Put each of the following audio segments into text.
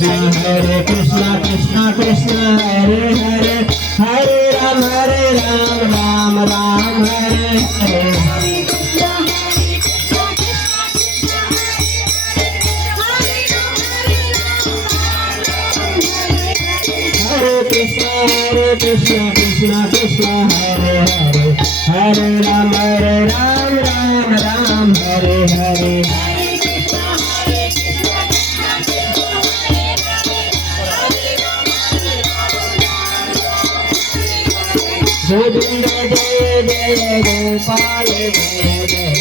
Krishna Krishna Hare Hare Hare Ram Ram Ram Hare Hare Krishna Krishna Hare Hare Hare Ram Ram Hare Hare Govind Jai Jai Gopal Jai Jai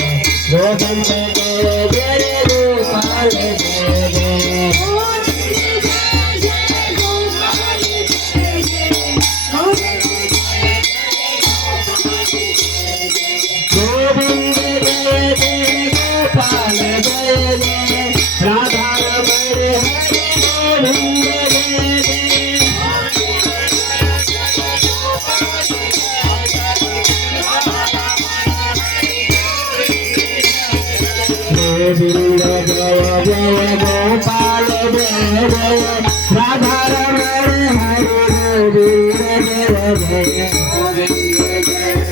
Govind Jai Jai Gopal Jai Jai Govind Jai Jai Gopal Jai Jai Radha Raman Hare Govind Jai Jai Govind Jai Jai Gopal Jai Jai Radha Raman Hare Govind Jai Jai Govind Jai